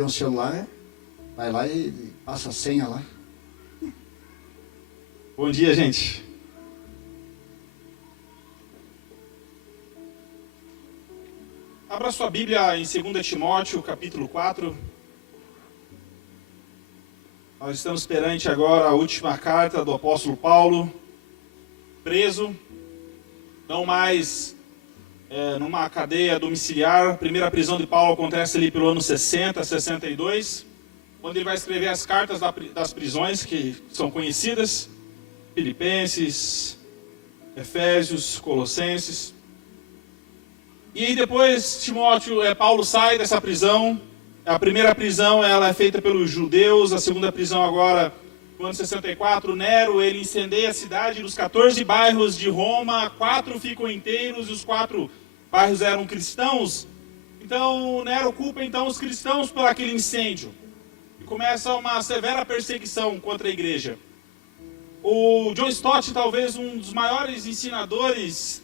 Tem um celular, vai lá e passa a senha lá. Bom dia, gente. Abra sua Bíblia em 2 Timóteo, capítulo 4. Nós estamos perante agora a última carta do apóstolo Paulo, preso, não mais numa cadeia domiciliar. A primeira prisão de Paulo acontece ali pelo ano 60, 62, quando ele vai escrever as cartas das prisões que são conhecidas, Filipenses, Efésios, Colossenses. E aí depois Paulo sai dessa prisão. A primeira prisão ela é feita pelos judeus, a segunda prisão agora, no ano 64, Nero, ele incendeia a cidade dos 14 bairros de Roma, 4 ficam inteiros e os 4 bairros eram cristãos. Então Nero culpa então os cristãos por aquele incêndio. E começa uma severa perseguição contra a igreja. O John Stott, talvez um dos maiores ensinadores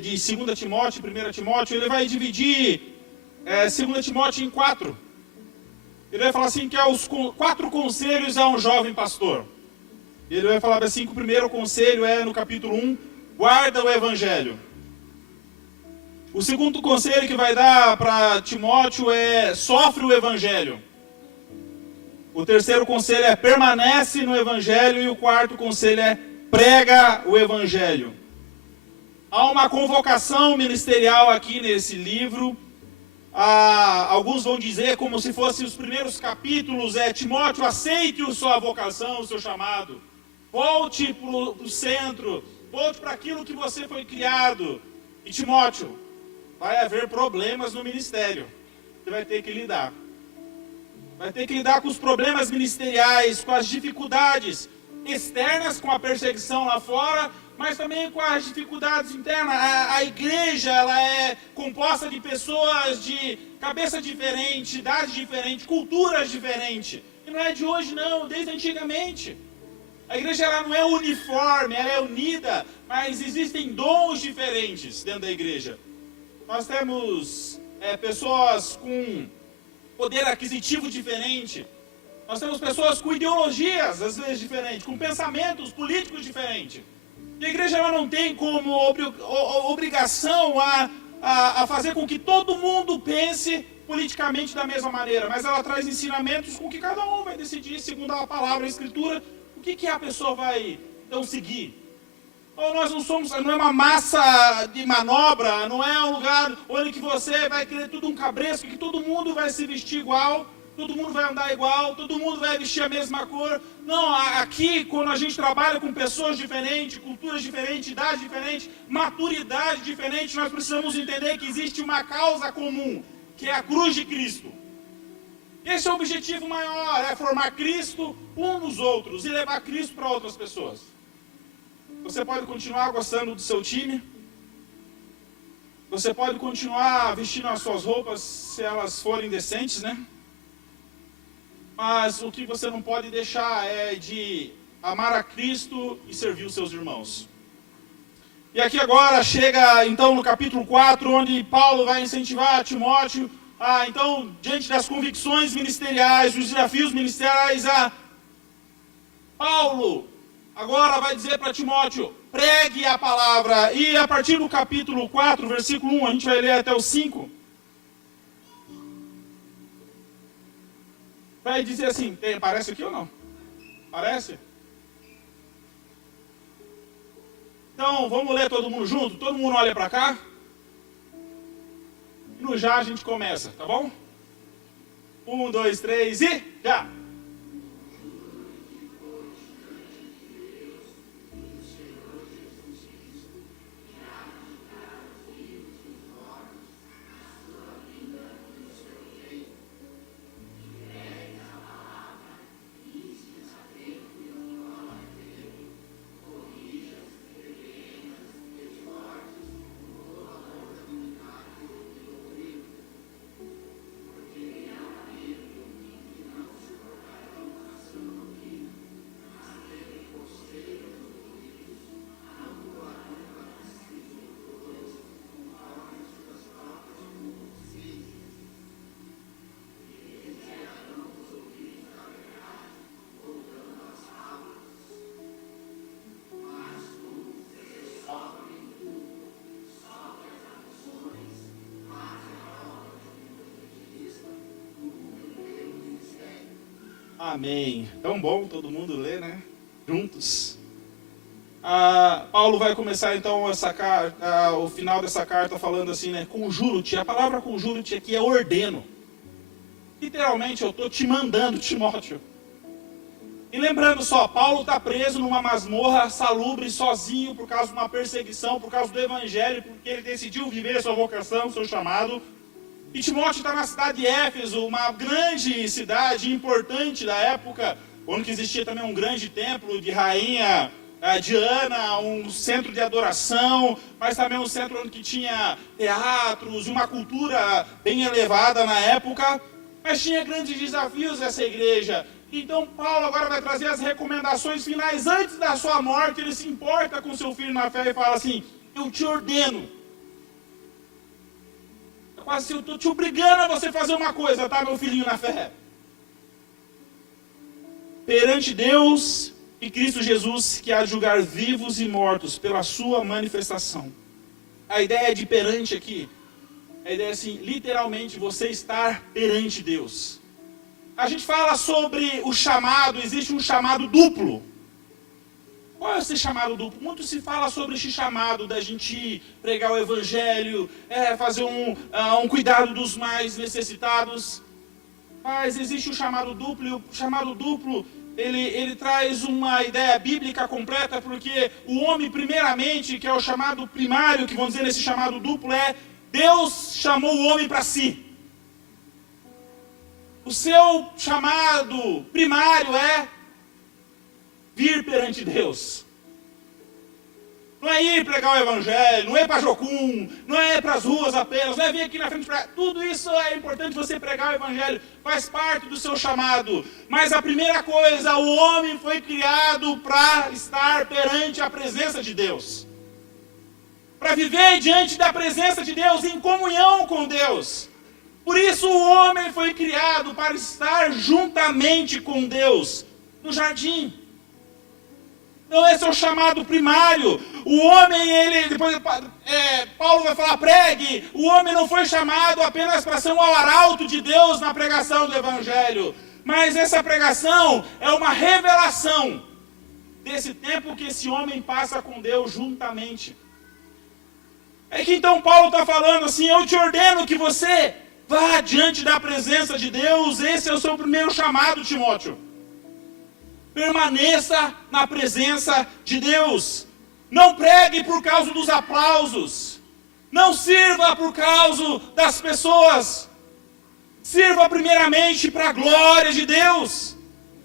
de 2 Timóteo e 1 Timóteo, ele vai dividir 2 Timóteo em 4. Ele vai falar assim que é os 4 conselhos a um jovem pastor. Ele vai falar assim que o primeiro conselho é no capítulo 1, guarda o evangelho. O segundo conselho que vai dar para Timóteo é sofre o evangelho. O terceiro conselho é permanece no evangelho e o quarto conselho é prega o evangelho. Há uma convocação ministerial aqui nesse livro. Alguns vão dizer como se fossem os primeiros capítulos, Timóteo, aceite a sua vocação, o seu chamado. Volte para o centro, volte para aquilo que você foi criado. E Timóteo, vai haver problemas no ministério. Você vai ter que lidar. Vai ter que lidar com os problemas ministeriais, com as dificuldades externas, com a perseguição lá fora, mas também com as dificuldades internas. A igreja ela é composta de pessoas de cabeça diferente, idade diferente, culturas diferentes. E não é de hoje não, desde antigamente. A igreja ela não é uniforme, ela é unida, mas existem dons diferentes dentro da igreja. Nós temos pessoas com poder aquisitivo diferente. Nós temos pessoas com ideologias, às vezes, diferentes, com pensamentos políticos diferentes. E a igreja ela não tem como obrigação a fazer com que todo mundo pense politicamente da mesma maneira, mas ela traz ensinamentos com que cada um vai decidir, segundo a palavra, a escritura, o que a pessoa vai, então, seguir. Ou nós não é uma massa de manobra, não é um lugar onde que você vai querer tudo um cabresco, que todo mundo vai se vestir igual, todo mundo vai andar igual, todo mundo vai vestir a mesma cor. Não, aqui quando a gente trabalha com pessoas diferentes, culturas diferentes, idades diferentes, maturidade diferente, nós precisamos entender que existe uma causa comum, que é a cruz de Cristo. Esse é o objetivo maior, é formar Cristo um nos outros e levar Cristo para outras pessoas. Você pode continuar gostando do seu time. Você pode continuar vestindo as suas roupas se elas forem decentes, né? Mas o que você não pode deixar é de amar a Cristo e servir os seus irmãos. E aqui agora chega então no capítulo 4, onde Paulo vai incentivar Timóteo então, diante das convicções ministeriais, dos desafios ministeriais, Paulo agora vai dizer para Timóteo, pregue a palavra. E a partir do capítulo 4, versículo 1, a gente vai ler até o 5. Vai dizer assim, parece aqui ou não? Parece? Então, vamos ler todo mundo junto? Todo mundo olha para cá? E no já a gente começa, tá bom? 1, 2, 3 e já! Amém. Tão bom todo mundo ler, né? Juntos. Paulo vai começar então essa carta, o final dessa carta falando assim, né? Conjuro-te. A palavra conjuro-te aqui é ordeno. Literalmente eu estou te mandando, Timóteo. E lembrando só, Paulo está preso numa masmorra salubre, sozinho, por causa de uma perseguição, por causa do evangelho, porque ele decidiu viver sua vocação, seu chamado. E Timóteo está na cidade de Éfeso, uma grande cidade importante da época, onde existia também um grande templo de rainha Diana, um centro de adoração, mas também um centro onde tinha teatros e uma cultura bem elevada na época. Mas tinha grandes desafios essa igreja. Então Paulo agora vai trazer as recomendações finais. Antes da sua morte, ele se importa com seu filho na fé e fala assim: eu te ordeno. É quase assim, eu estou te obrigando a você fazer uma coisa, tá, meu filhinho na fé? Perante Deus e Cristo Jesus, que há de julgar vivos e mortos pela sua manifestação. A ideia de perante aqui, a ideia é assim, literalmente você estar perante Deus. A gente fala sobre o chamado, existe um chamado duplo. Qual é esse chamado duplo? Muito se fala sobre esse chamado da gente pregar o evangelho, fazer um cuidado dos mais necessitados. Mas existe o chamado duplo, e o chamado duplo, ele traz uma ideia bíblica completa, porque o homem primeiramente, que é o chamado primário, que vamos dizer nesse chamado duplo, Deus chamou o homem para si. O seu chamado primário é vir perante Deus. Não é ir pregar o evangelho, não é ir para Jocum, não é ir para as ruas apenas, não é vir aqui na frente para... Tudo isso é importante, você pregar o evangelho, faz parte do seu chamado. Mas a primeira coisa, o homem foi criado para estar perante a presença de Deus. Para viver diante da presença de Deus, em comunhão com Deus. Por isso o homem foi criado para estar juntamente com Deus no jardim. Então esse é o chamado primário. O homem, Paulo vai falar, pregue. O homem não foi chamado apenas para ser um arauto de Deus na pregação do evangelho. Mas essa pregação é uma revelação desse tempo que esse homem passa com Deus juntamente. É que então Paulo está falando assim, eu te ordeno que você vá diante da presença de Deus. Esse é o seu primeiro chamado, Timóteo. Permaneça na presença de Deus. Não pregue por causa dos aplausos. Não sirva por causa das pessoas. Sirva primeiramente para a glória de Deus.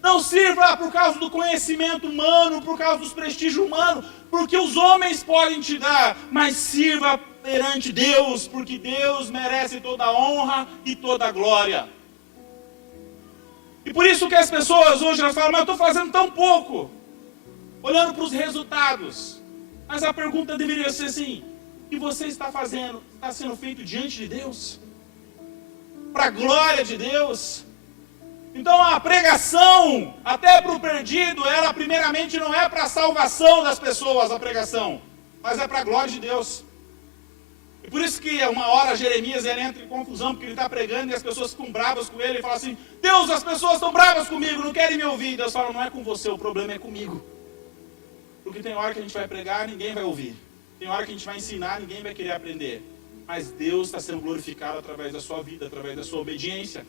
Não sirva por causa do conhecimento humano, por causa dos prestígios humanos, porque os homens podem te dar, mas sirva perante Deus, porque Deus merece toda a honra e toda a glória. E por isso que as pessoas hoje elas falam, mas eu estou fazendo tão pouco, olhando para os resultados. Mas a pergunta deveria ser assim, o que você está fazendo, está sendo feito diante de Deus? Para a glória de Deus? Então a pregação, até para o perdido, ela primeiramente não é para a salvação das pessoas, a pregação, mas é para a glória de Deus. E por isso que uma hora Jeremias entra em confusão, porque ele está pregando e as pessoas ficam bravas com ele e falam assim, Deus, as pessoas estão bravas comigo, não querem me ouvir. Deus fala, não é com você, o problema é comigo. Porque tem hora que a gente vai pregar, ninguém vai ouvir. Tem hora que a gente vai ensinar, ninguém vai querer aprender. Mas Deus está sendo glorificado através da sua vida, através da sua obediência.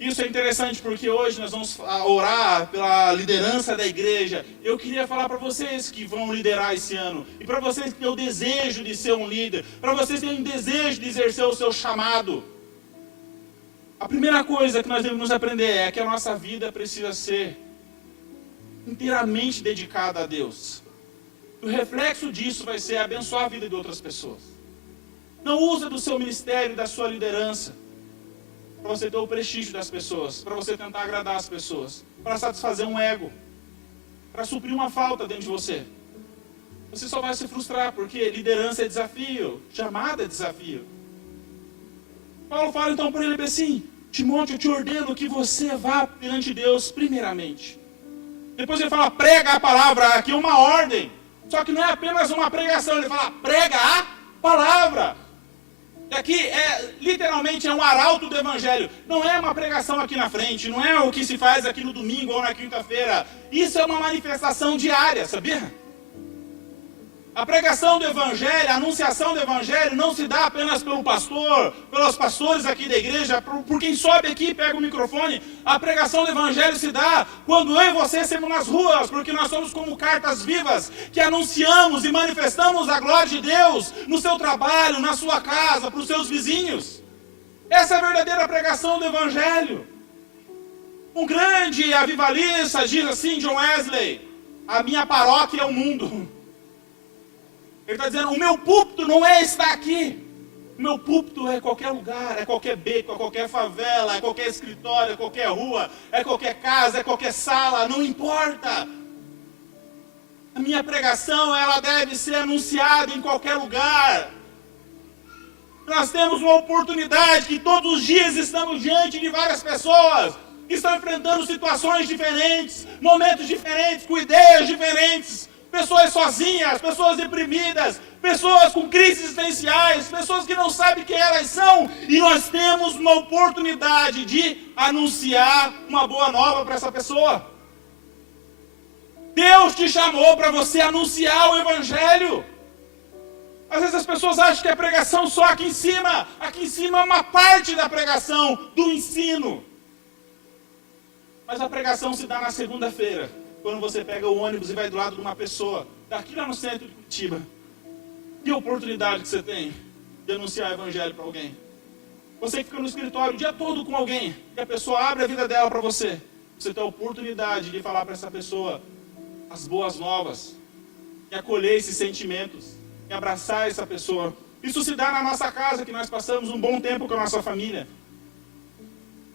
Isso é interessante porque hoje nós vamos orar pela liderança da igreja. Eu queria falar para vocês que vão liderar esse ano, e para vocês que têm o desejo de ser um líder, para vocês que têm o desejo de exercer o seu chamado. A primeira coisa que nós devemos aprender é que a nossa vida precisa ser inteiramente dedicada a Deus. O reflexo disso vai ser abençoar a vida de outras pessoas. Não usa do seu ministério, da sua liderança, para você ter o prestígio das pessoas, para você tentar agradar as pessoas, para satisfazer um ego, para suprir uma falta dentro de você. Você só vai se frustrar, porque liderança é desafio, chamada é desafio. Paulo fala então para ele assim, Timóteo, eu te ordeno que você vá perante Deus primeiramente. Depois ele fala, prega a palavra, aqui é uma ordem. Só que não é apenas uma pregação, ele fala, prega a palavra. E aqui literalmente é um arauto do evangelho. Não é uma pregação aqui na frente, não é o que se faz aqui no domingo ou na quinta-feira. Isso é uma manifestação diária, sabia? A pregação do evangelho, a anunciação do evangelho não se dá apenas pelo pastor, pelos pastores aqui da igreja, por quem sobe aqui e pega o microfone. A pregação do evangelho se dá quando eu e você estamos nas ruas, porque nós somos como cartas vivas que anunciamos e manifestamos a glória de Deus no seu trabalho, na sua casa, para os seus vizinhos. Essa é a verdadeira pregação do evangelho. Um grande avivalista diz assim, John Wesley: a minha paróquia é o mundo. Ele está dizendo, o meu púlpito não é estar aqui. O meu púlpito é qualquer lugar, é qualquer beco, é qualquer favela, é qualquer escritório, é qualquer rua, é qualquer casa, é qualquer sala, não importa. A minha pregação, ela deve ser anunciada em qualquer lugar. Nós temos uma oportunidade que todos os dias estamos diante de várias pessoas que estão enfrentando situações diferentes, momentos diferentes, com ideias diferentes. Pessoas sozinhas, pessoas deprimidas, pessoas com crises existenciais, pessoas que não sabem quem elas são. E nós temos uma oportunidade de anunciar uma boa nova para essa pessoa. Deus te chamou para você anunciar o evangelho. Às vezes as pessoas acham que a pregação só aqui em cima. Aqui em cima é uma parte da pregação, do ensino. Mas a pregação se dá na segunda-feira. Quando você pega o ônibus e vai do lado de uma pessoa, daqui lá no centro de Curitiba, que oportunidade que você tem de anunciar o evangelho para alguém? Você fica no escritório o dia todo com alguém, e a pessoa abre a vida dela para você. Você tem a oportunidade de falar para essa pessoa as boas novas, e acolher esses sentimentos, e abraçar essa pessoa. Isso se dá na nossa casa, que nós passamos um bom tempo com a nossa família.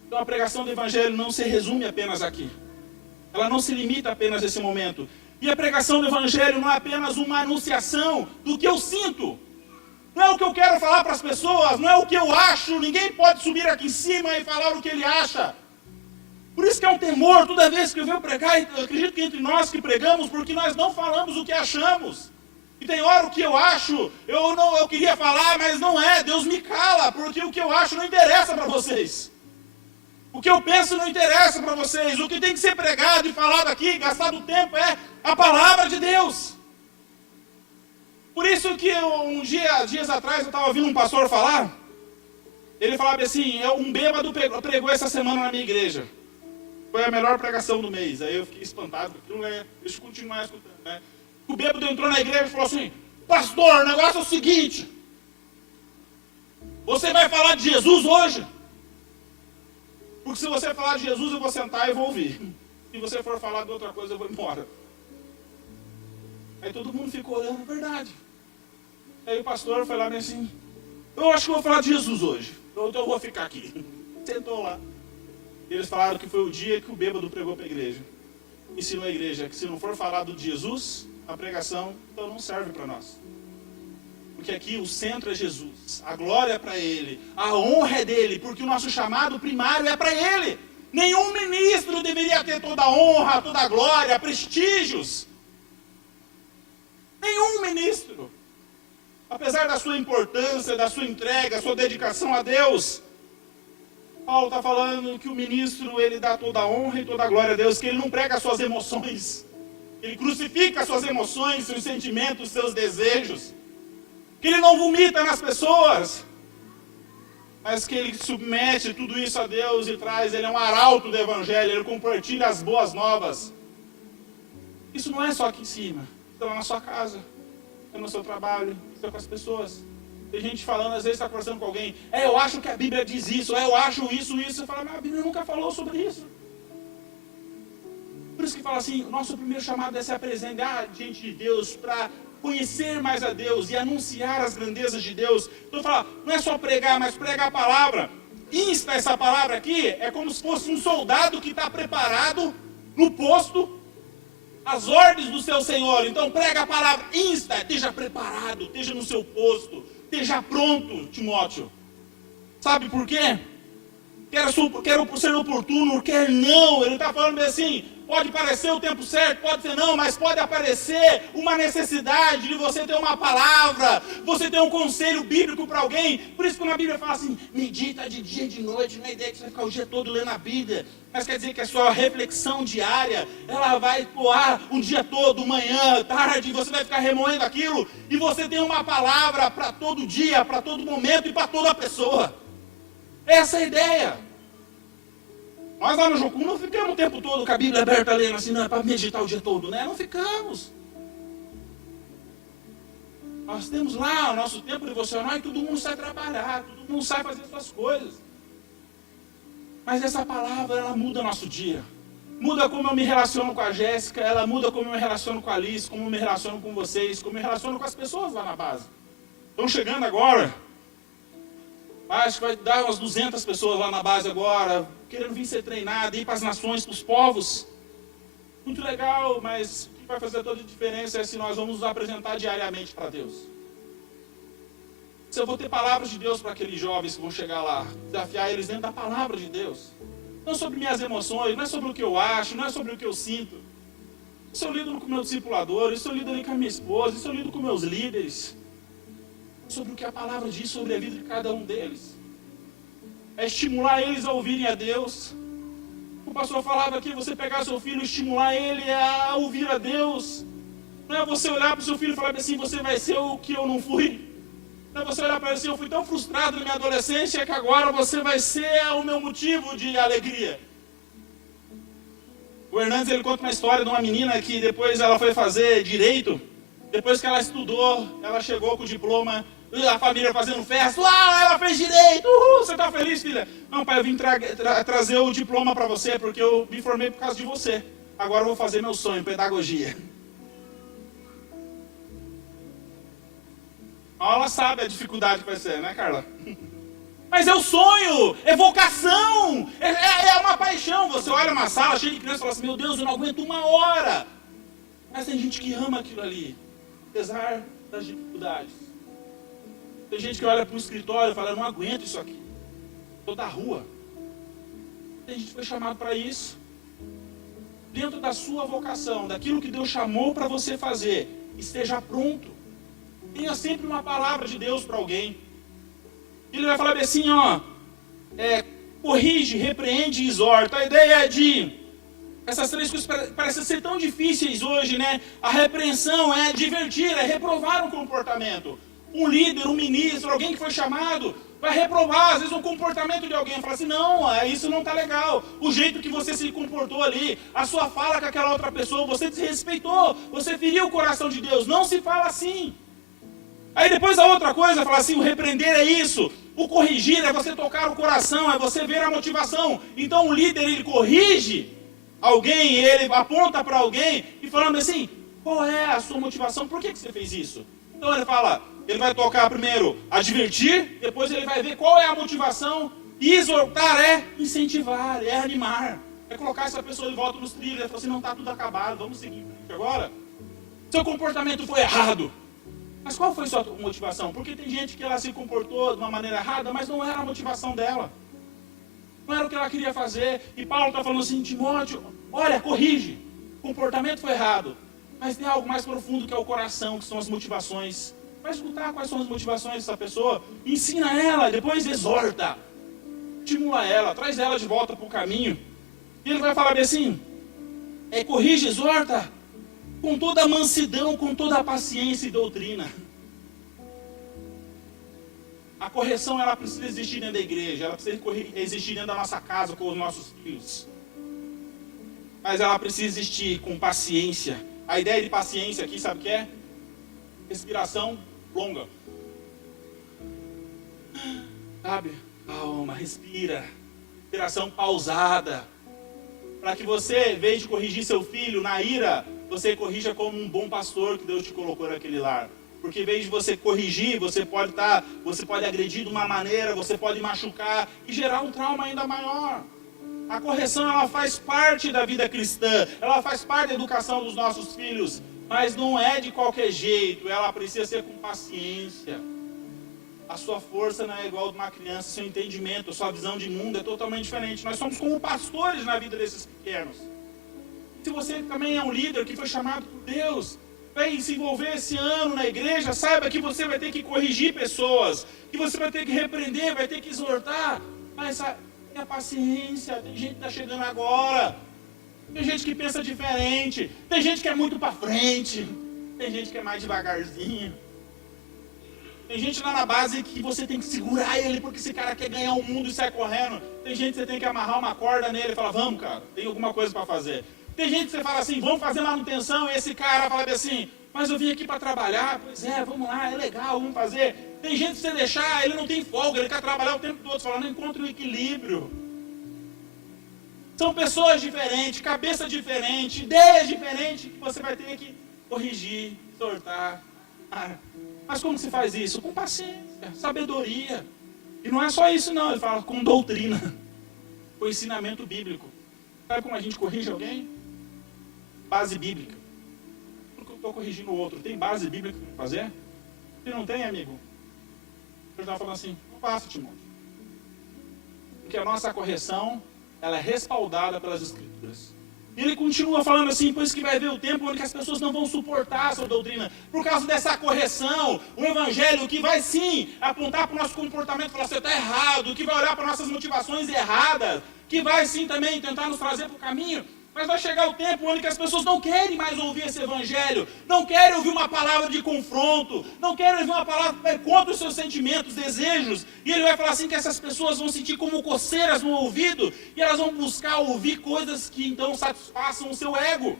Então a pregação do evangelho não se resume apenas aqui. Ela não se limita apenas a esse momento. E a pregação do evangelho não é apenas uma anunciação do que eu sinto. Não é o que eu quero falar para as pessoas, não é o que eu acho. Ninguém pode subir aqui em cima e falar o que ele acha. Por isso que é um temor toda vez que eu venho pregar. Eu acredito que entre nós que pregamos, porque nós não falamos o que achamos. E tem hora o que eu acho, eu queria falar, mas não é. Deus me cala, porque o que eu acho não interessa para vocês. O que eu penso não interessa para vocês. O que tem que ser pregado e falado aqui, gastado tempo, é a palavra de Deus. Por isso que dias atrás, eu estava ouvindo um pastor falar. Ele falava assim, um bêbado pregou essa semana na minha igreja. Foi a melhor pregação do mês. Aí eu fiquei espantado. Deixa eu continuar escutando, né? O bêbado entrou na igreja e falou assim, pastor, o negócio é o seguinte. Você vai falar de Jesus hoje? Porque se você falar de Jesus, eu vou sentar e vou ouvir. Se você for falar de outra coisa, eu vou embora. Aí todo mundo ficou olhando, é verdade. Aí o pastor foi lá e assim, eu acho que eu vou falar de Jesus hoje. Então eu vou ficar aqui. Sentou lá. E eles falaram que foi o dia que o bêbado pregou para a igreja. Ensinou a igreja que se não for falado de Jesus, a pregação então não serve para nós. Porque aqui o centro é Jesus, a glória é para Ele, a honra é dEle, porque o nosso chamado primário é para Ele. Nenhum ministro deveria ter toda a honra, toda a glória, prestígios. Nenhum ministro. Apesar da sua importância, da sua entrega, da sua dedicação a Deus, Paulo está falando que o ministro, ele dá toda a honra e toda a glória a Deus, que ele não prega as suas emoções, ele crucifica as suas emoções, seus sentimentos, seus desejos, que ele não vomita nas pessoas, mas que ele submete tudo isso a Deus e traz, ele é um arauto do evangelho, ele compartilha as boas novas. Isso não é só aqui em cima, está lá na sua casa, está no seu trabalho, está com as pessoas. Tem gente falando, às vezes está conversando com alguém, eu acho que a Bíblia diz isso, eu acho isso. Você fala, mas a Bíblia nunca falou sobre isso. Por isso que fala assim, o nosso primeiro chamado é se apresentar diante de Deus, para conhecer mais a Deus e anunciar as grandezas de Deus. Então fala, não é só pregar, mas pregar a palavra. Insta essa palavra aqui, é como se fosse um soldado que está preparado no posto, as ordens do seu Senhor. Então prega a palavra, insta, esteja preparado, esteja no seu posto, esteja pronto, Timóteo. Sabe por quê? Quero ser oportuno, quer não. Ele está falando assim, Pode parecer o tempo certo, pode ser não, mas pode aparecer uma necessidade de você ter uma palavra, você ter um conselho bíblico para alguém. Por isso que na Bíblia fala assim, medita de dia e de noite, não é ideia que você vai ficar o dia todo lendo a Bíblia. Mas quer dizer que a sua reflexão diária, ela vai ecoar o dia todo, manhã, tarde, você vai ficar remoendo aquilo. E você tem uma palavra para todo dia, para todo momento e para toda pessoa. Essa é a ideia. Nós lá no Jocum não ficamos o tempo todo com a Bíblia aberta lendo assim, não é para meditar o dia todo, né? Não ficamos. Nós temos lá o nosso tempo devocional e todo mundo sai trabalhar, todo mundo sai fazer suas coisas. Mas essa palavra, ela muda o nosso dia. Muda como eu me relaciono com a Jéssica, ela muda como eu me relaciono com a Alice, como eu me relaciono com vocês, como eu me relaciono com as pessoas lá na base. Estão chegando agora. Acho que vai dar umas 200 pessoas lá na base agora, querendo vir ser treinado, ir para as nações, para os povos. Muito legal, mas o que vai fazer toda a diferença é se nós vamos nos apresentar diariamente para Deus. Se eu vou ter palavras de Deus para aqueles jovens que vão chegar lá, desafiar eles dentro da palavra de Deus. Não sobre minhas emoções, não é sobre o que eu acho, não é sobre o que eu sinto. Isso eu lido com o meu discipulador, isso eu lido ali com a minha esposa, isso eu lido com meus líderes. Sobre o que a palavra diz sobre a vida de cada um deles. É estimular eles a ouvirem a Deus. O pastor falava aqui, você pegar seu filho e estimular ele a ouvir a Deus. Não é você olhar para o seu filho e falar assim, você vai ser o que eu não fui. Não é você olhar para ele assim, eu fui tão frustrado na minha adolescência que agora você vai ser o meu motivo de alegria. O Hernandes, ele conta uma história de uma menina que depois ela foi fazer direito. Depois que ela estudou, ela chegou com o diploma, a família fazendo festa, uau, ela fez direito, você está feliz, filha? Não, pai, eu vim trazer o diploma para você, porque eu me formei por causa de você. Agora eu vou fazer meu sonho, pedagogia. Ela sabe a dificuldade que vai ser, né, Carla? Mas é o sonho, é vocação, é uma paixão. Você olha uma sala cheia de crianças e fala assim, meu Deus, eu não aguento uma hora. Mas tem gente que ama aquilo ali, apesar das dificuldades. Tem gente que olha para um escritório e fala, eu não aguento isso aqui. Estou da rua. Tem gente que foi chamado para isso. Dentro da sua vocação, daquilo que Deus chamou para você fazer, esteja pronto. Tenha sempre uma palavra de Deus para alguém. Ele vai falar assim, ó, corrige, repreende e exorta. A ideia é de, essas três coisas parecem ser tão difíceis hoje, né? A repreensão é divertir, é reprovar um comportamento. Um líder, um ministro, alguém que foi chamado, vai reprovar, às vezes, um comportamento de alguém. Fala assim, não, isso não está legal. O jeito que você se comportou ali, a sua fala com aquela outra pessoa, você desrespeitou, você feriu o coração de Deus. Não se fala assim. Aí depois a outra coisa, fala assim, o repreender é isso. O corrigir é você tocar o coração, é você ver a motivação. Então o líder, ele corrige alguém, ele aponta para alguém e falando assim, qual é a sua motivação? Por que você fez isso? Então ele fala, ele vai tocar primeiro, advertir, depois ele vai ver qual é a motivação. E exortar é incentivar, é animar. É colocar essa pessoa de volta nos trilhos, é falar assim, não está tudo acabado, vamos seguir agora. Seu comportamento foi errado. Mas qual foi a sua motivação? Porque tem gente que ela se comportou de uma maneira errada, mas não era a motivação dela. Não era o que ela queria fazer. E Paulo está falando assim, Timóteo, olha, corrige. O comportamento foi errado. Mas tem algo mais profundo que é o coração, que são as motivações. Vai escutar quais são as motivações dessa pessoa. Ensina ela, depois exorta. Estimula ela, traz ela de volta para o caminho. E ele vai falar bem assim, corrige, exorta. Com toda a mansidão, com toda a paciência e doutrina. A correção, ela precisa existir dentro da igreja, ela precisa existir dentro da nossa casa, com os nossos filhos. Mas ela precisa existir com paciência. A ideia de paciência aqui, sabe o que é? Respiração longa. Sabe? Calma, respira. Respiração pausada. Para que você, em vez de corrigir seu filho na ira, você corrija como um bom pastor que Deus te colocou naquele lar. Porque em vez de você corrigir, você pode agredir de uma maneira, você pode machucar e gerar um trauma ainda maior. A correção, ela faz parte da vida cristã, ela faz parte da educação dos nossos filhos, mas não é de qualquer jeito, ela precisa ser com paciência. A sua força não é igual de uma criança, seu entendimento, a sua visão de mundo é totalmente diferente. Nós somos como pastores na vida desses pequenos. Se você também é um líder que foi chamado por Deus, vai se envolver esse ano na igreja, saiba que você vai ter que corrigir pessoas, que você vai ter que repreender, vai ter que exortar. Mas tenha paciência, tem gente que está chegando agora, tem gente que pensa diferente, tem gente que é muito para frente, tem gente que é mais devagarzinho. Tem gente lá na base que você tem que segurar ele, porque esse cara quer ganhar o mundo e sai correndo. Tem gente que você tem que amarrar uma corda nele e falar, vamos cara, tem alguma coisa para fazer. Tem gente que você fala assim, vamos fazer manutenção, e esse cara fala assim, mas eu vim aqui para trabalhar. Pois é, vamos lá, é legal, vamos fazer. Tem gente que você deixar, ele não tem folga, ele quer trabalhar o tempo todo, você fala, não encontra o equilíbrio. São pessoas diferentes, cabeça diferente, ideias diferentes, que você vai ter que corrigir, exortar. Mas como se faz isso? Com paciência, sabedoria. E não é só isso não, ele fala com doutrina, com ensinamento bíblico. Sabe como a gente corrige alguém? Base bíblica. Porque eu estou corrigindo o outro, tem base bíblica para fazer? Se não tem, amigo, eu estava falando assim, não faça, Timóteo. Porque a nossa correção, ela é respaldada pelas Escrituras. E ele continua falando assim, pois que vai ver o tempo onde as pessoas não vão suportar a sua doutrina. Por causa dessa correção, o Evangelho que vai sim apontar para o nosso comportamento, falar, você está errado, que vai olhar para nossas motivações erradas, que vai sim também tentar nos trazer para o caminho. Mas vai chegar o tempo onde as pessoas não querem mais ouvir esse Evangelho, não querem ouvir uma palavra de confronto, não querem ouvir uma palavra que vai contra os seus sentimentos, desejos. E ele vai falar assim que essas pessoas vão sentir como coceiras no ouvido e elas vão buscar ouvir coisas que então satisfaçam o seu ego.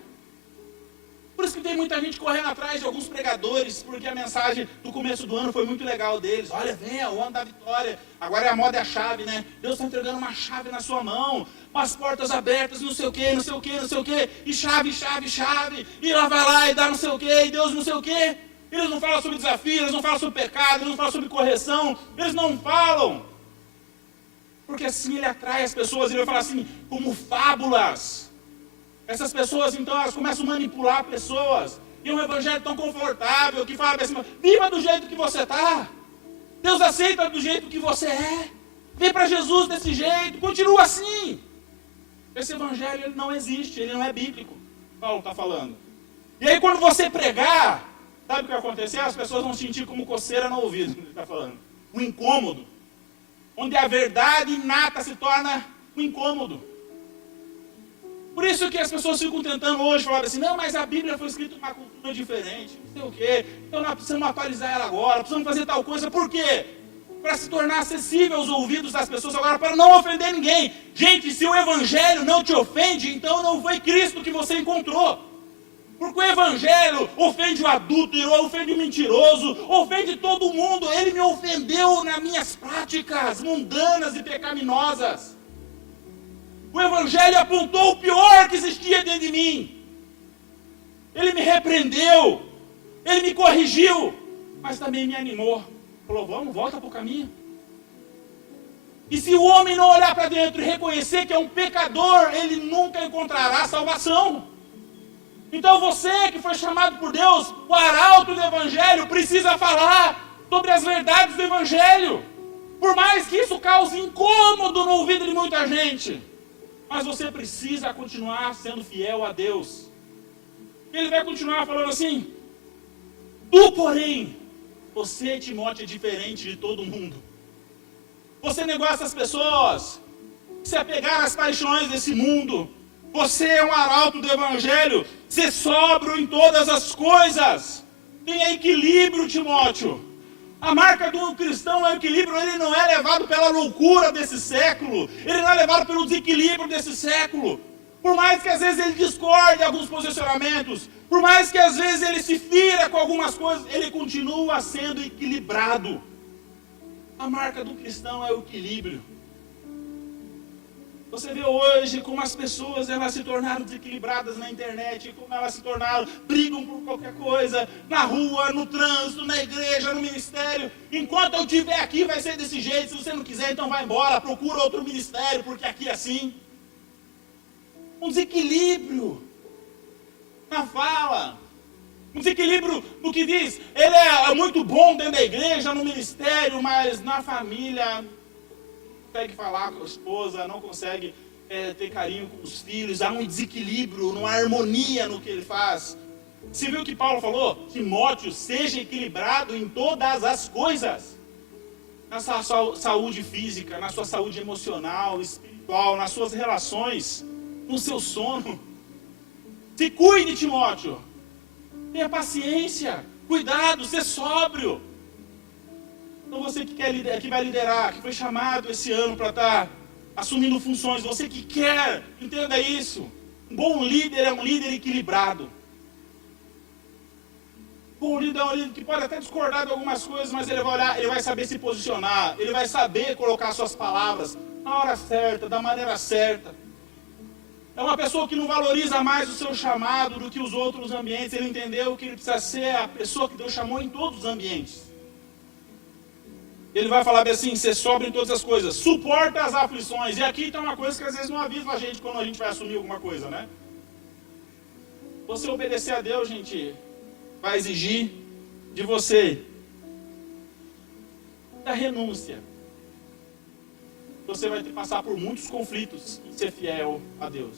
Por isso que tem muita gente correndo atrás de alguns pregadores, porque a mensagem do começo do ano foi muito legal deles. Olha, venha, o ano da vitória. Agora é a moda, é a chave, né? Deus está entregando uma chave na sua mão, as portas abertas, não sei o quê, não sei o quê, não sei o quê, e chave, chave, chave, e lá vai lá e dá não sei o quê, e Deus não sei o quê. Eles não falam sobre desafio, eles não falam sobre pecado, eles não falam sobre correção, eles não falam. Porque assim ele atrai as pessoas, ele vai falar assim, como fábulas. Essas pessoas, então, elas começam a manipular pessoas. E é um evangelho tão confortável que fala assim, viva do jeito que você está. Deus aceita do jeito que você é. Vem para Jesus desse jeito, continua assim. Esse evangelho ele não existe, ele não é bíblico. Paulo está falando. E aí quando você pregar, sabe o que vai acontecer? As pessoas vão sentir como coceira no ouvido, ele está falando. Um incômodo. Onde a verdade inata se torna um incômodo. Por isso que as pessoas ficam tentando hoje falar assim, não, mas a Bíblia foi escrita em uma cultura diferente, não sei o quê, então nós precisamos atualizar ela agora, precisamos fazer tal coisa, por quê? Para se tornar acessível aos ouvidos das pessoas agora, para não ofender ninguém. Gente, se o Evangelho não te ofende, então não foi Cristo que você encontrou. Porque o Evangelho ofende o adúltero, ofende o mentiroso, ofende todo mundo. Ele me ofendeu nas minhas práticas mundanas e pecaminosas. O Evangelho apontou o pior que existia dentro de mim. Ele me repreendeu, ele me corrigiu, mas também me animou. Falou, vamos, volta para o caminho. E se o homem não olhar para dentro e reconhecer que é um pecador, ele nunca encontrará salvação. Então você que foi chamado por Deus, o arauto do Evangelho, precisa falar sobre as verdades do Evangelho. Por mais que isso cause incômodo no ouvido de muita gente. Mas você precisa continuar sendo fiel a Deus. Ele vai continuar falando assim, tu, porém, você, Timóteo, é diferente de todo mundo. Você negócia as pessoas, se apegar às paixões desse mundo. Você é um arauto do Evangelho, ser sóbrio em todas as coisas. Tenha equilíbrio, Timóteo. A marca do cristão é o equilíbrio, ele não é levado pela loucura desse século, ele não é levado pelo desequilíbrio desse século. Por mais que às vezes ele discorde de alguns posicionamentos, por mais que às vezes ele se fira com algumas coisas, ele continua sendo equilibrado. A marca do cristão é o equilíbrio. Você vê hoje como as pessoas elas se tornaram desequilibradas na internet, como elas se tornaram, brigam por qualquer coisa, na rua, no trânsito, na igreja, no ministério. Enquanto eu estiver aqui vai ser desse jeito, se você não quiser então vai embora, procura outro ministério, porque aqui é assim. Um desequilíbrio na fala, um desequilíbrio no que diz, ele é muito bom dentro da igreja, no ministério, mas na família... não consegue falar com a esposa, não consegue ter carinho com os filhos, há um desequilíbrio, uma harmonia no que ele faz. Você viu o que Paulo falou? Timóteo, seja equilibrado em todas as coisas. Na sua saúde física, na sua saúde emocional, espiritual, nas suas relações, no seu sono. Se cuide, Timóteo. Tenha paciência, cuidado, ser sóbrio. Então você que vai liderar, que foi chamado esse ano para estar assumindo funções, você que quer, entenda isso. Um bom líder é um líder equilibrado. Um bom líder é um líder que pode até discordar de algumas coisas, mas ele vai olhar, ele vai saber se posicionar, ele vai saber colocar suas palavras na hora certa, da maneira certa. É uma pessoa que não valoriza mais o seu chamado do que os outros ambientes. Ele entendeu que ele precisa ser a pessoa que Deus chamou em todos os ambientes. Ele vai falar bem assim, ser sóbrio em todas as coisas. Suporta as aflições. E aqui tem uma coisa que às vezes não avisa a gente quando a gente vai assumir alguma coisa, né? Você obedecer a Deus, gente, vai exigir de você da renúncia. Você vai ter que passar por muitos conflitos em ser fiel a Deus.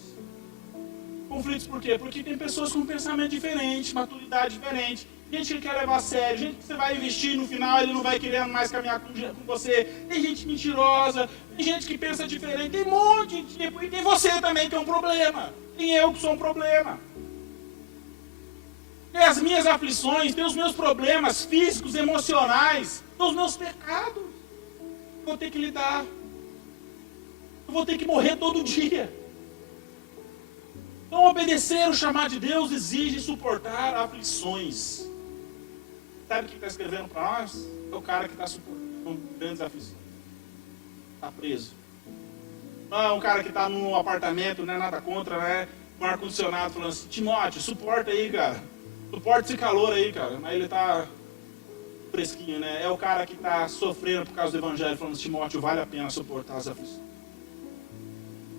Conflitos por quê? Porque tem pessoas com pensamento diferente, maturidade diferente, gente que quer levar a sério, gente que você vai investir e no final ele não vai querendo mais caminhar com você. Tem gente mentirosa, tem gente que pensa diferente, tem um monte de tipo, e tem você também que é um problema. Tem eu que sou um problema. Tem as minhas aflições, tem os meus problemas físicos, emocionais, tem os meus pecados. Vou ter que lidar. Eu vou ter que morrer todo dia. Então, obedecer o chamado de Deus exige suportar aflições. Sabe o que está escrevendo para nós? É o cara que está suportando grandes aflições. Está preso. Não é um cara que está num apartamento, não é nada contra, né? Com ar-condicionado, falando assim, Timóteo, suporta aí, cara. Suporta esse calor aí, cara. Aí ele está fresquinho, né? É o cara que está sofrendo por causa do evangelho, falando assim, Timóteo, vale a pena suportar as aflições.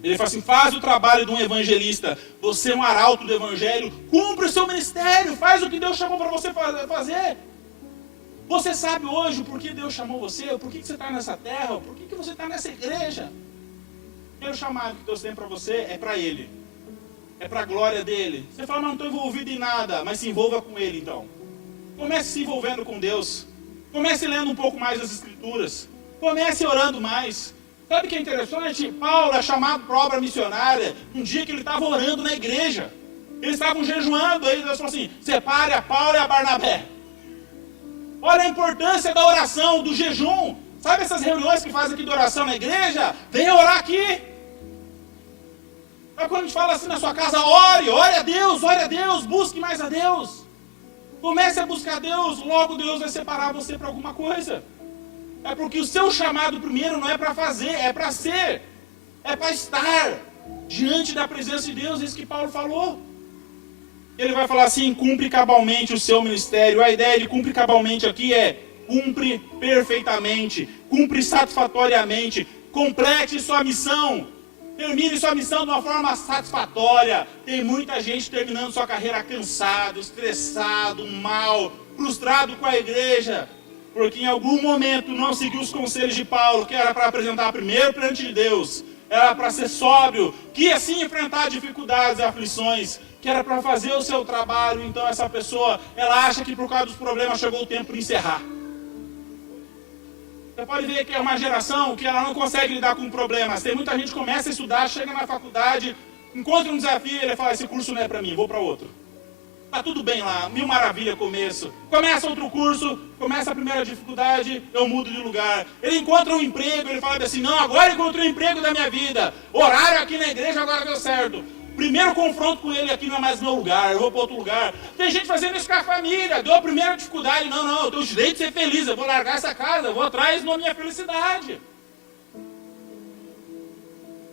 Ele fala assim, faz o trabalho de um evangelista. Você é um arauto do evangelho. Cumpre o seu ministério. Faz o que Deus chamou para você fazer. Você sabe hoje o porquê Deus chamou você? O porquê que você está nessa terra? O porquê que você está nessa igreja? O primeiro chamado que Deus tem para você é para Ele. É para a glória dEle. Você fala, mas não estou envolvido em nada. Mas se envolva com Ele então. Comece se envolvendo com Deus. Comece lendo um pouco mais as Escrituras. Comece orando mais. Sabe o que é interessante? Paulo é chamado para a obra missionária um dia que ele estava orando na igreja. Eles estavam jejuando, aí Deus falou assim, separe a Paulo e a Barnabé. Olha a importância da oração, do jejum. Sabe essas reuniões que fazem aqui de oração na igreja? Venha orar aqui. Sabe quando a gente fala assim na sua casa, ore a Deus, busque mais a Deus. Comece a buscar a Deus, logo Deus vai separar você para alguma coisa. É porque o seu chamado primeiro não é para fazer, é para ser. É para estar diante da presença de Deus, é isso que Paulo falou. Ele vai falar assim, cumpre cabalmente o seu ministério. A ideia de cumpre cabalmente aqui é, cumpre perfeitamente, cumpre satisfatoriamente, complete sua missão. Termine sua missão de uma forma satisfatória. Tem muita gente terminando sua carreira cansado, estressado, mal, frustrado com a igreja. Porque em algum momento não seguiu os conselhos de Paulo, que era para apresentar primeiro perante de Deus, era para ser sóbrio, que ia sim enfrentar dificuldades e aflições, que era para fazer o seu trabalho. Então essa pessoa, ela acha que por causa dos problemas chegou o tempo de encerrar. Você pode ver que é uma geração que ela não consegue lidar com problemas. Tem muita gente que começa a estudar, chega na faculdade, encontra um desafio, ele fala, esse curso não é para mim, vou para outro. Tá tudo bem lá, mil maravilha começo. Começa outro curso, começa a primeira dificuldade, eu mudo de lugar. Ele encontra um emprego, ele fala assim, não, agora encontrei o emprego da minha vida. Horário aqui na igreja agora deu certo. Primeiro confronto com ele aqui não é mais meu lugar, eu vou para outro lugar. Tem gente fazendo isso com a família, deu a primeira dificuldade, não, eu tenho o direito de ser feliz, eu vou largar essa casa, eu vou atrás da minha felicidade.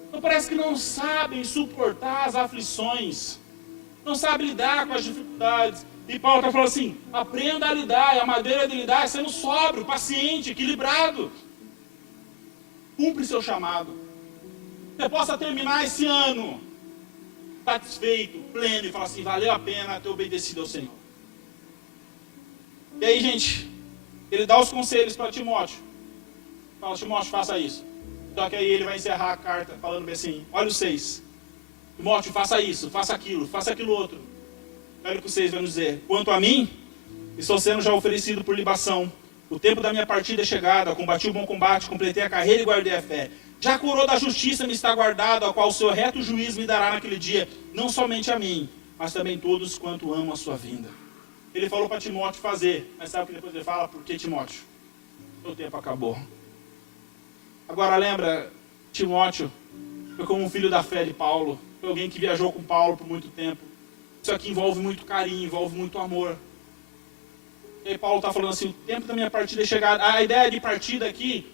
Então parece que não sabem suportar as aflições. Não sabe lidar com as dificuldades. E Paulo está falando assim, aprenda a lidar, e a maneira de lidar é sendo sóbrio, paciente, equilibrado. Cumpre seu chamado. Você possa terminar esse ano satisfeito, pleno, e falar assim, valeu a pena ter obedecido ao Senhor. E aí, gente, ele dá os conselhos para Timóteo. Fala, Timóteo, faça isso. Só que aí ele vai encerrar a carta falando bem assim, olha o 6. Timóteo, faça isso, faça aquilo outro. Olha o que o 6 vai nos dizer. Quanto a mim, estou sendo já oferecido por libação. O tempo da minha partida é chegado, combati o bom combate, completei a carreira e guardei a fé. Já a coroa da justiça me está guardada, a qual o seu reto juiz me dará naquele dia, não somente a mim, mas também todos quanto amam a sua vinda. Ele falou para Timóteo fazer, mas sabe o que depois ele fala? Por que, Timóteo? O tempo acabou. Agora lembra, Timóteo foi como um filho da fé de Paulo, foi alguém que viajou com Paulo por muito tempo. Isso aqui envolve muito carinho, envolve muito amor. E aí Paulo está falando assim, o tempo da minha partida é chegado. A ideia de partida aqui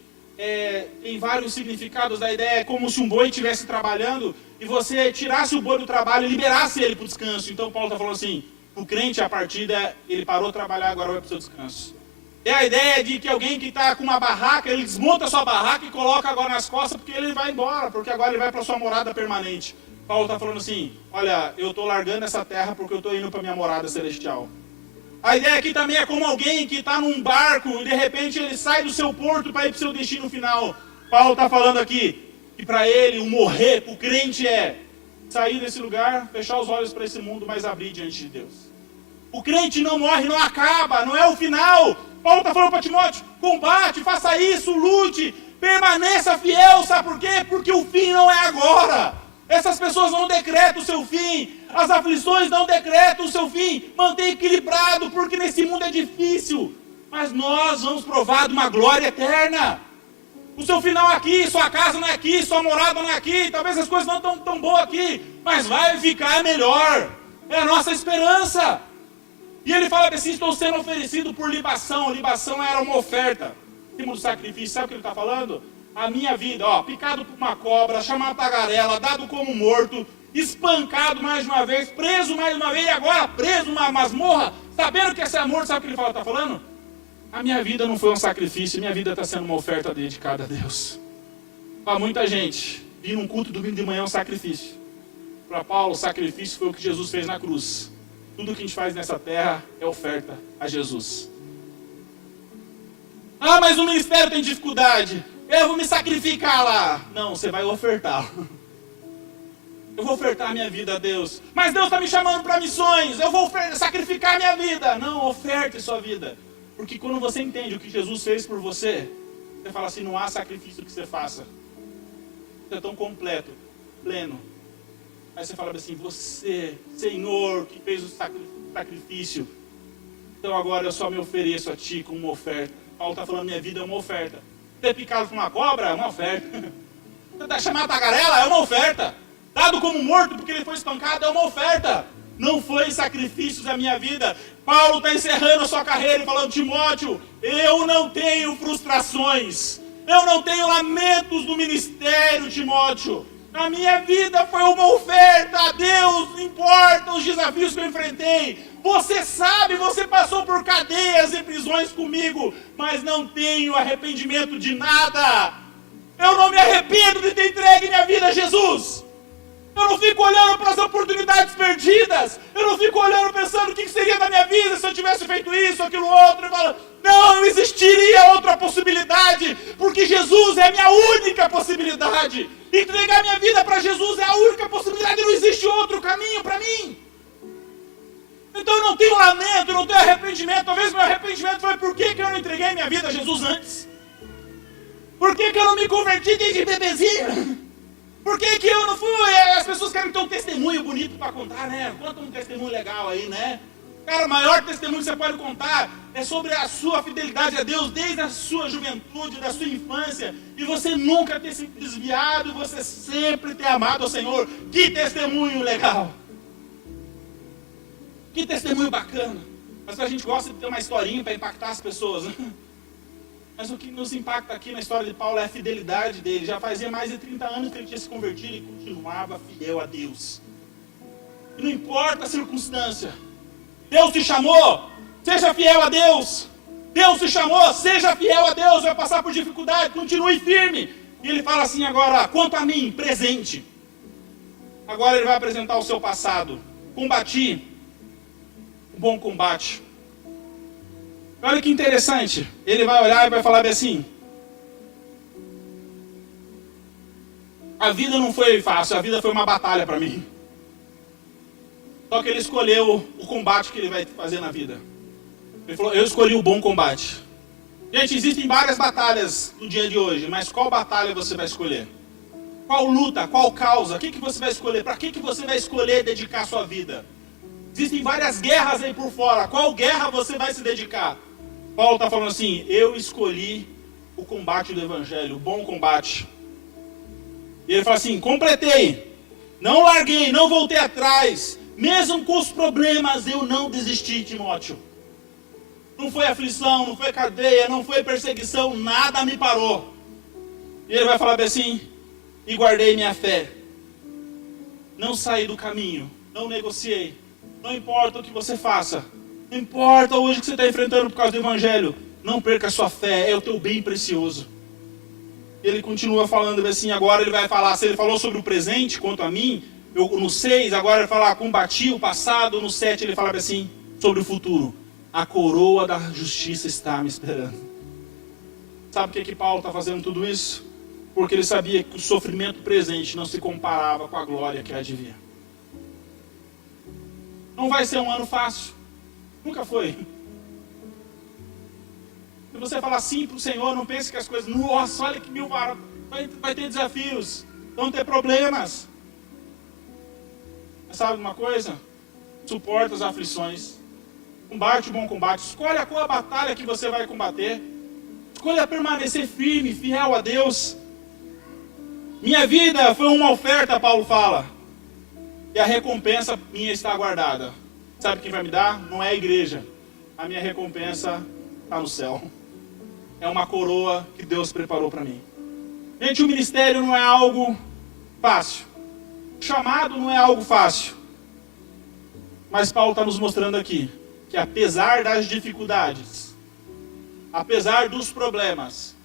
tem vários significados. A ideia é como se um boi estivesse trabalhando e você tirasse o boi do trabalho e liberasse ele para o descanso. Então Paulo está falando assim, o crente, a partida, ele parou de trabalhar, agora vai para o seu descanso. É a ideia de que alguém que está com uma barraca, ele desmonta a sua barraca e coloca agora nas costas porque ele vai embora, porque agora ele vai para a sua morada permanente. Paulo está falando assim, olha, eu estou largando essa terra porque eu estou indo para a minha morada celestial. A ideia aqui também é como alguém que está num barco e de repente ele sai do seu porto para ir para o seu destino final. Paulo está falando aqui que para ele o morrer, para o crente é sair desse lugar, fechar os olhos para esse mundo, mas abrir diante de Deus. O crente não morre, não acaba, não é o final. Paulo está falando para Timóteo, combate, faça isso, lute, permaneça fiel, sabe por quê? Porque o fim não é agora. Essas pessoas não decretam o seu fim, as aflições não decretam o seu fim. Mantenha equilibrado, porque nesse mundo é difícil, mas nós vamos provar de uma glória eterna. O seu final é aqui, sua casa não é aqui, sua morada não é aqui, talvez as coisas não estão tão boas aqui, mas vai ficar melhor. É a nossa esperança. E ele fala assim, estou sendo oferecido por libação. Libação era uma oferta, símbolo do sacrifício. Sabe o que ele está falando? A minha vida, picado por uma cobra, chamado tagarela, dado como morto, espancado mais uma vez, preso mais uma vez, e agora preso numa masmorra, sabendo que essa é a morte. Sabe o que ele está falando? A minha vida não foi um sacrifício, minha vida está sendo uma oferta dedicada a Deus. Para muita gente, vir num culto domingo de manhã é um sacrifício. Para Paulo, o sacrifício foi o que Jesus fez na cruz. Tudo que a gente faz nessa terra é oferta a Jesus. Ah, mas o ministério tem dificuldade. Eu vou me sacrificar lá. Não, você vai ofertar. Eu vou ofertar a minha vida a Deus. Mas Deus está me chamando para missões. Eu vou sacrificar a minha vida. Não, oferte sua vida. Porque quando você entende o que Jesus fez por você, você fala assim, não há sacrifício que você faça. Você é tão completo, pleno. Aí você fala assim, você, Senhor, que fez o sacrifício. Então agora eu só me ofereço a Ti como uma oferta. Paulo está falando, minha vida é uma oferta. Ter picado por uma cobra é uma oferta. Chamar a tagarela é uma oferta. Dado como morto porque ele foi espancado é uma oferta. Não foi sacrifícios a minha vida. Paulo está encerrando a sua carreira e falando, Timóteo, eu não tenho frustrações. Eu não tenho lamentos do ministério, Timóteo. A minha vida foi uma oferta a Deus, não importa os desafios que eu enfrentei. Você sabe, você passou por cadeias e prisões comigo, mas não tenho arrependimento de nada. Eu não me arrependo de ter entregue minha vida a Jesus. Eu não fico olhando para as oportunidades perdidas. Eu não fico olhando pensando o que seria da minha vida se eu tivesse feito isso, aquilo, outro. Não existiria outra possibilidade, porque Jesus é a minha única possibilidade. Entregar minha vida para Jesus é a única possibilidade, não existe outro caminho para mim. Então eu não tenho lamento, eu não tenho arrependimento. Talvez meu arrependimento foi por que eu não entreguei minha vida a Jesus antes? Por que eu não me converti desde bebezinho? Por que eu não fui? As pessoas querem ter um testemunho bonito para contar, né? Conta um testemunho legal aí, né? Cara, o maior testemunho que você pode contar é sobre a sua fidelidade a Deus desde a sua juventude, da sua infância, e você nunca ter se desviado, e você sempre ter amado ao Senhor. Que testemunho legal! Que testemunho bacana! Mas a gente gosta de ter uma historinha para impactar as pessoas, né? Mas o que nos impacta aqui na história de Paulo é a fidelidade dele. Já fazia mais de 30 anos que ele tinha se convertido e continuava fiel a Deus. E não importa a circunstância. Deus te chamou, seja fiel a Deus. Deus te chamou, seja fiel a Deus. Vai passar por dificuldade, continue firme. E ele fala assim agora, quanto a mim, presente. Agora ele vai apresentar o seu passado. Combati um bom combate. Olha que interessante, ele vai olhar e vai falar bem assim, A vida não foi fácil, a vida foi uma batalha para mim. Só que ele escolheu o combate que ele vai fazer na vida. Ele falou, eu escolhi o bom combate. Gente, existem várias batalhas no dia de hoje, mas qual batalha você vai escolher? Qual luta, qual causa? O que você vai escolher? Para que você vai escolher dedicar sua vida? Existem várias guerras aí por fora. Qual guerra você vai se dedicar? Paulo está falando assim, eu escolhi o combate do evangelho, o bom combate. E ele fala assim, completei, não larguei, não voltei atrás, mesmo com os problemas eu não desisti, Timóteo. Não foi aflição, não foi cadeia, não foi perseguição, nada me parou. E ele vai falar assim, e guardei minha fé. Não saí do caminho, não negociei. Não importa o que você faça, não importa hoje que você está enfrentando por causa do evangelho, não perca a sua fé, é o teu bem precioso. Ele continua falando assim, agora ele vai falar, se ele falou sobre o presente, quanto a mim, no 6, agora ele fala, combati o passado, no 7 ele fala assim, sobre o futuro. A coroa da justiça está me esperando. Sabe por que Paulo está fazendo tudo isso? Porque ele sabia que o sofrimento presente não se comparava com a glória que há de vir. Não vai ser um ano fácil. Nunca foi. Se você falar sim para o Senhor, não pense que as coisas... Nossa, olha que mil maravilhas. Vai ter desafios. Vão ter problemas. Mas sabe uma coisa? Suporta as aflições. Combate o bom combate. Escolha qual a batalha que você vai combater. Escolha permanecer firme, fiel a Deus. Minha vida foi uma oferta, Paulo fala. E a recompensa minha está guardada. Sabe quem vai me dar? Não é a igreja. A minha recompensa está no céu. É uma coroa que Deus preparou para mim. Gente, o ministério não é algo fácil. O chamado não é algo fácil. Mas Paulo está nos mostrando aqui que apesar das dificuldades, apesar dos problemas,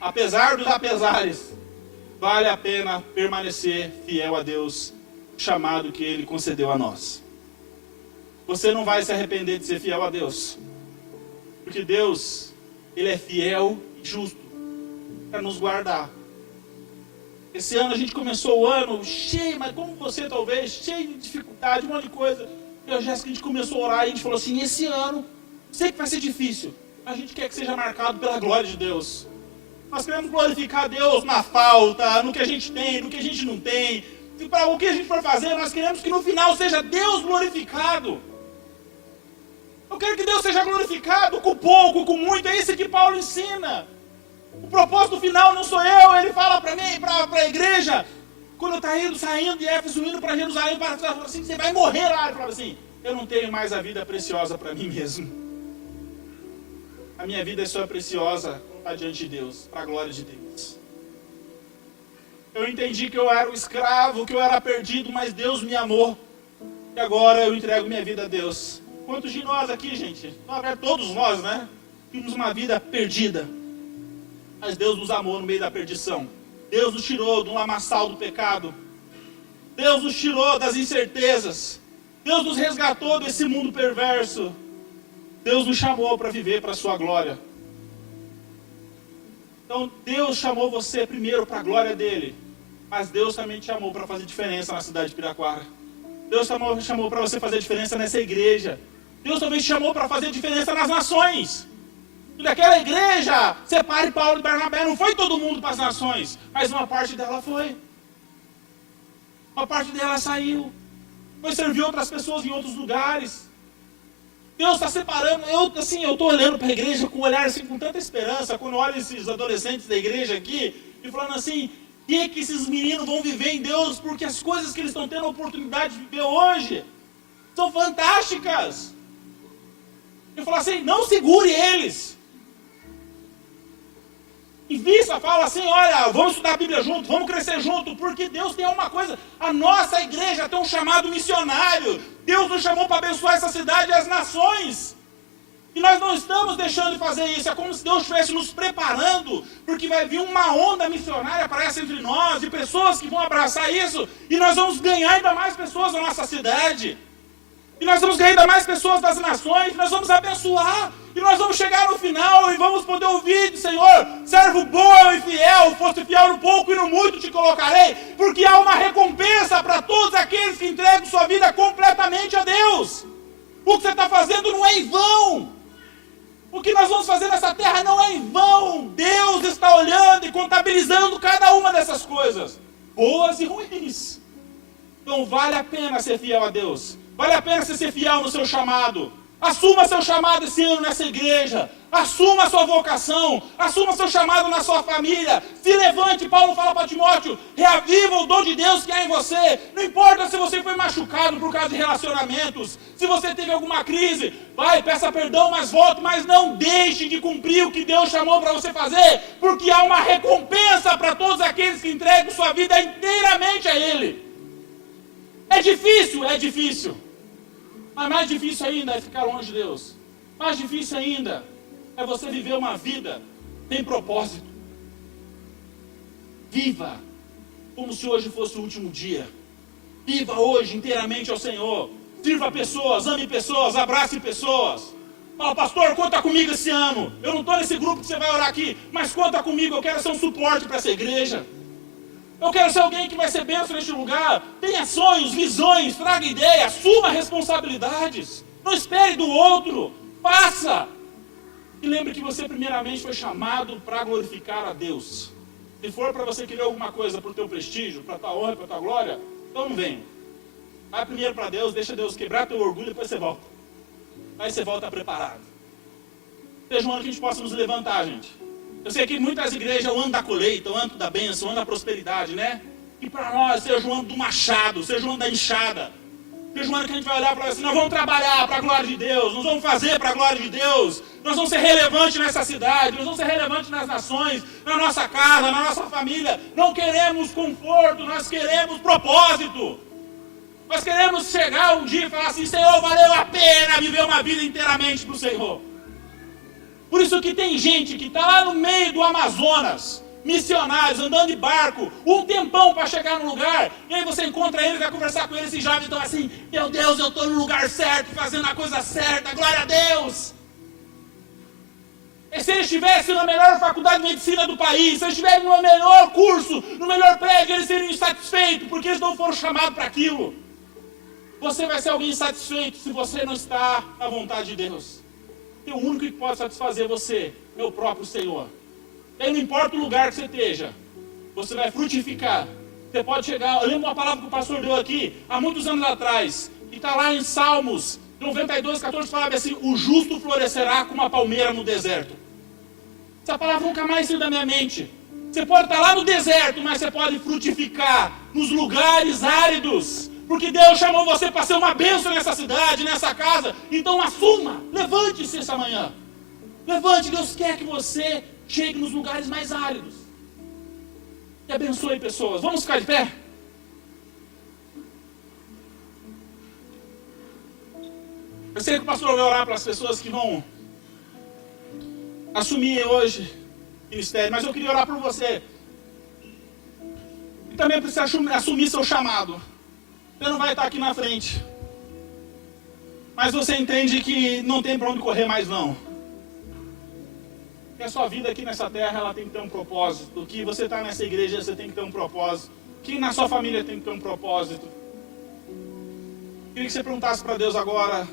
apesar dos apesares, vale a pena permanecer fiel a Deus, o chamado que Ele concedeu a nós. Você não vai se arrepender de ser fiel a Deus, porque Deus, Ele é fiel e justo para nos guardar. Esse ano a gente começou o ano cheio, mas como você talvez, cheio de dificuldade, um monte de coisa. Eu e a Jéssica, a gente começou a orar e a gente falou assim, esse ano, sei que vai ser difícil, mas a gente quer que seja marcado pela glória de Deus. Nós queremos glorificar Deus na falta, no que a gente tem, no que a gente não tem. Para o que a gente for fazer, nós queremos que no final seja Deus glorificado. Eu quero que Deus seja glorificado com pouco, com muito, é isso que Paulo ensina. O propósito final não sou eu, ele fala para mim, para a igreja. Quando eu estava saindo de Éfeso, indo para Jerusalém, para falar assim, você vai morrer lá. Ele fala assim, eu não tenho mais a vida preciosa para mim mesmo. A minha vida é só preciosa diante de Deus, para a glória de Deus. Eu entendi que eu era um escravo, que eu era perdido, mas Deus me amou. E agora eu entrego minha vida a Deus. Quantos de nós aqui, gente? Todos nós, né? Tínhamos uma vida perdida. Mas Deus nos amou no meio da perdição. Deus nos tirou do lamaçal do pecado. Deus nos tirou das incertezas. Deus nos resgatou desse mundo perverso. Deus nos chamou para viver para a sua glória. Então Deus chamou você primeiro para a glória dele. Mas Deus também te chamou para fazer diferença na cidade de Piraquara. Deus chamou para você fazer diferença nessa igreja. Deus também te chamou para fazer diferença nas nações. E daquela igreja, separe Paulo e Barnabé, não foi todo mundo para as nações, mas uma parte dela foi. Uma parte dela saiu. Foi servir outras pessoas em outros lugares. Deus está separando. Eu estou olhando para a igreja com um olhar assim, com tanta esperança, quando eu olho esses adolescentes da igreja aqui, e falando assim, o que esses meninos vão viver em Deus, porque as coisas que eles estão tendo a oportunidade de viver hoje são fantásticas. Eu falo assim, não segure eles. Invista, fala assim, olha, vamos estudar a Bíblia junto, vamos crescer junto, porque Deus tem uma coisa, a nossa igreja tem um chamado missionário. Deus nos chamou para abençoar essa cidade e as nações. E nós não estamos deixando de fazer isso, é como se Deus estivesse nos preparando, porque vai vir uma onda missionária, aparece entre nós, de pessoas que vão abraçar isso, e nós vamos ganhar ainda mais pessoas na nossa cidade. E nós vamos ganhar ainda mais pessoas das nações, nós vamos abençoar. E nós vamos chegar no final e vamos poder ouvir do Senhor: servo bom e fiel, foste fiel no pouco e no muito te colocarei. Porque há uma recompensa para todos aqueles que entregam sua vida completamente a Deus. O que você está fazendo não é em vão. O que nós vamos fazer nessa terra não é em vão. Deus está olhando e contabilizando cada uma dessas coisas, boas e ruins. Então vale a pena ser fiel a Deus. Vale a pena você ser fiel no seu chamado. Assuma seu chamado esse ano nessa igreja. Assuma a sua vocação. Assuma seu chamado na sua família. Se levante. Paulo fala para Timóteo: reaviva o dom de Deus que há em você. Não importa se você foi machucado por causa de relacionamentos, se você teve alguma crise, vai, peça perdão, mas volte. Mas não deixe de cumprir o que Deus chamou para você fazer, porque há uma recompensa para todos aqueles que entregam sua vida inteiramente a Ele. É difícil. Mas mais difícil ainda é ficar longe de Deus. Mais difícil ainda é você viver uma vida sem propósito. Viva como se hoje fosse o último dia. Viva hoje inteiramente ao Senhor. Sirva pessoas, ame pessoas, abrace pessoas. Fala: pastor, conta comigo esse ano. Eu não estou nesse grupo que você vai orar aqui, mas conta comigo, eu quero ser um suporte para essa igreja. Eu quero ser alguém que vai ser bênção neste lugar. Tenha sonhos, visões, traga ideia, assuma responsabilidades. Não espere do outro, faça. E lembre que você primeiramente foi chamado para glorificar a Deus. Se for para você querer alguma coisa para o teu prestígio, para a tua honra, para a tua glória, então não venha. Vai primeiro para Deus, deixa Deus quebrar teu orgulho, depois você volta. Aí você volta preparado. Seja um ano que a gente possa nos levantar, gente. Eu sei que muitas igrejas é o ano da colheita, o ano da bênção, o ano da prosperidade, né? E para nós seja o ano do machado, seja o ano da enxada. Seja o ano que a gente vai olhar para assim: nós vamos trabalhar para a glória de Deus, nós vamos fazer para a glória de Deus, nós vamos ser relevantes nessa cidade, nós vamos ser relevantes nas nações, na nossa casa, na nossa família. Não queremos conforto, nós queremos propósito. Nós queremos chegar um dia e falar assim: Senhor, valeu a pena viver uma vida inteiramente para o Senhor. Por isso que tem gente que está lá no meio do Amazonas, missionários, andando de barco, um tempão para chegar no lugar, e aí você encontra eles, vai conversar com eles e já estão assim: meu Deus, eu estou no lugar certo, fazendo a coisa certa, glória a Deus. E se eles estivessem na melhor faculdade de medicina do país, se eles estiverem no melhor curso, no melhor prédio, eles seriam insatisfeitos, porque eles não foram chamados para aquilo. Você vai ser alguém insatisfeito se você não está na vontade de Deus. E o único que pode satisfazer você é o próprio Senhor. E aí não importa o lugar que você esteja, você vai frutificar. Você pode chegar, eu lembro uma palavra que o pastor deu aqui, há muitos anos atrás, que está lá em Salmos 92:14, falava assim: o justo florescerá como uma palmeira no deserto. Essa palavra nunca mais saiu da minha mente. Você pode estar lá no deserto, mas você pode frutificar nos lugares áridos. Porque Deus chamou você para ser uma bênção nessa cidade, nessa casa. Então assuma, levante-se essa manhã. Levante, Deus quer que você chegue nos lugares mais áridos. E abençoe pessoas. Vamos ficar de pé? Eu sei que o pastor vai orar para as pessoas que vão assumir hoje o ministério, mas eu queria orar por você. E também precisa assumir seu chamado. Você não vai estar aqui na frente, mas você entende que não tem para onde correr mais não. Que a sua vida aqui nessa terra, ela tem que ter um propósito. Que você está nessa igreja, você tem que ter um propósito. Que na sua família tem que ter um propósito. Queria que você perguntasse para Deus agora: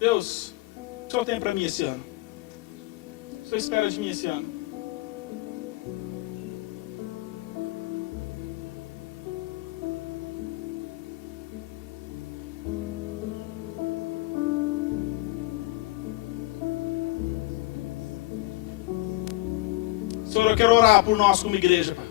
Deus, o que o Senhor tem para mim esse ano? O que o Senhor espera de mim esse ano? Senhor, eu quero orar por nós como igreja, Pai.